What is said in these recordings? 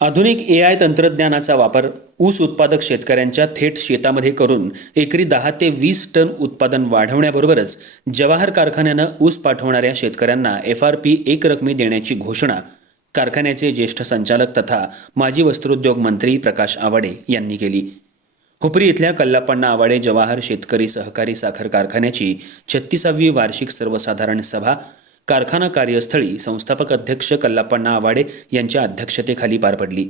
आधुनिक ए आय तंत्रज्ञानाचा वापर ऊस उत्पादक शेतकऱ्यांच्या थेट शेतामध्ये करून एकरी दहा ते वीस टन उत्पादन वाढवण्याबरोबरच जवाहर कारखान्यानं ऊस पाठवणाऱ्या शेतकऱ्यांना एफ आर पी एक रकमी देण्याची घोषणा कारखान्याचे ज्येष्ठ संचालक तथा माजी वस्त्रोद्योग मंत्री प्रकाश आवाडे यांनी केली. हुपरी इथल्या कल्लापण्णा आवाडे जवाहर शेतकरी सहकारी साखर कारखान्याची छत्तीसावी वार्षिक सर्वसाधारण सभा कारखाना कार्यस्थळी संस्थापक अध्यक्ष कल्लापण्णा आवाडे यांच्या अध्यक्षतेखाली पार पडली.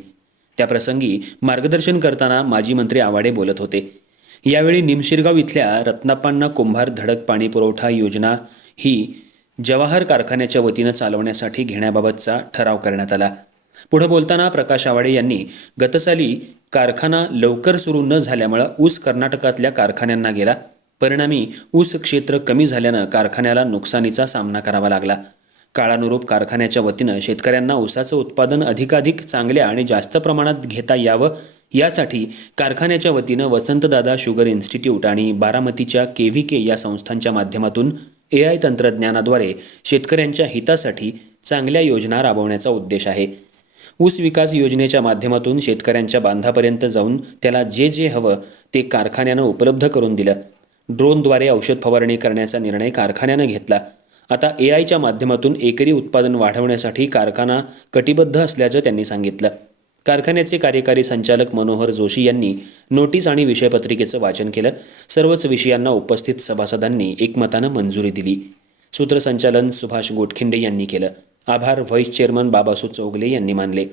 त्याप्रसंगी मार्गदर्शन करताना माजी मंत्री आवाडे बोलत होते. यावेळी निमशिरगाव इथल्या रत्नाप्पांना कुंभार धडक पाणी पुरवठा योजना ही जवाहर कारखान्याच्या वतीनं चालवण्यासाठी घेण्याबाबतचा ठराव करण्यात आला. पुढे बोलताना प्रकाश आवाडे यांनी गतसाली कारखाना लवकर सुरू न झाल्यामुळं ऊस कर्नाटकातल्या कारखान्यांना गेला. परिणामी ऊस क्षेत्र कमी झाल्यानं कारखान्याला नुकसानीचा सामना करावा लागला. काळानुरूप कारखान्याच्या वतीनं शेतकऱ्यांना ऊसाचं उत्पादन अधिकाधिक चांगल्या आणि जास्त प्रमाणात घेता यावं यासाठी कारखान्याच्या वतीनं वसंतदादा शुगर इन्स्टिट्यूट आणि बारामतीच्या के व्ही के या संस्थांच्या माध्यमातून ए आय तंत्रज्ञानाद्वारे शेतकऱ्यांच्या हितासाठी चांगल्या योजना राबवण्याचा उद्देश आहे. ऊस विकास योजनेच्या माध्यमातून शेतकऱ्यांच्या बांधापर्यंत जाऊन त्याला जे जे हवं ते कारखान्यानं उपलब्ध करून दिलं. ड्रोनद्वारे औषध फवारणी करण्याचा निर्णय कारखान्यानं घेतला. आता ए आयच्या माध्यमातून एकरी उत्पादन वाढवण्यासाठी कारखाना कटिबद्ध असल्याचं त्यांनी सांगितलं. कारखान्याचे कार्यकारी संचालक मनोहर जोशी यांनी नोटीस आणि विषयपत्रिकेचं वाचन केलं. सर्वच विषयांना उपस्थित सभासदांनी एकमतानं मंजुरी दिली. सूत्रसंचालन सुभाष गोटखिंडे यांनी केलं. आभार व्हाईस चेअरमन बाबासू चौगले यांनी मानले.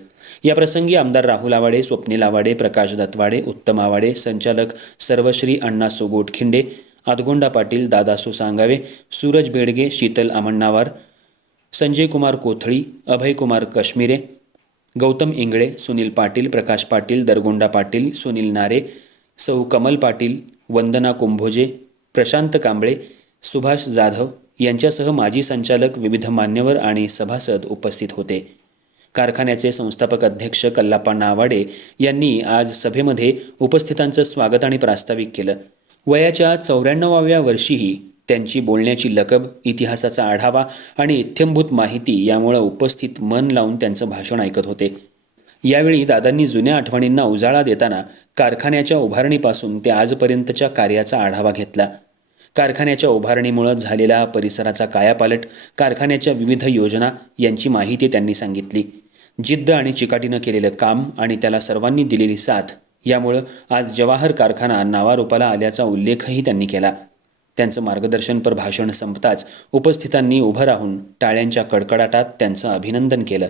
याप्रसंगी आमदार राहुल आवाडे स्वप्नील आवाडे प्रकाश दत्वाडे उत्तम आवाडे संचालक सर्वश्री अण्णासू गोटखिंडे आदगोंडा पाटील दादासू सांगावे सूरज बेडगे शीतल आमण्णावार संजय कुमार कोथळी अभय कुमार गौतम इंगळे सुनील पाटील प्रकाश पाटील दरगोंडा पाटील सुनील नारे सौ कमल पाटील वंदना कुंभोजे प्रशांत कांबळे सुभाष जाधव यांच्यासह माजी संचालक विविध मान्यवर आणि सभासद उपस्थित होते. कारखान्याचे संस्थापक अध्यक्ष कल्लाप्पा नावाडे यांनी आज सभेमध्ये उपस्थितांचं स्वागत आणि प्रास्ताविक केलं. वयाच्या चौऱ्याण्णवाव्या वर्षीही त्यांची बोलण्याची लकब इतिहासाचा आढावा आणि इत्यंभूत माहिती यामुळे उपस्थित मन लावून त्यांचं भाषण ऐकत होते. यावेळी दादांनी जुन्या आठवणींना उजाळा देताना कारखान्याच्या उभारणीपासून ते आजपर्यंतच्या कार्याचा आढावा घेतला. कारखान्याच्या उभारणीमुळे झालेला परिसराचा कायापालट कारखान्याच्या विविध योजना यांची माहिती त्यांनी सांगितली. जिद्द आणि चिकाटीनं केलेलं काम आणि त्याला सर्वांनी दिलेली साथ यामुळं आज जवाहर कारखाना नावारूपाला आल्याचा उल्लेखही त्यांनी केला. त्यांचं मार्गदर्शनपर भाषण संपताच उपस्थितांनी उभं राहून टाळ्यांच्या कडकडाटात त्यांचं अभिनंदन केलं.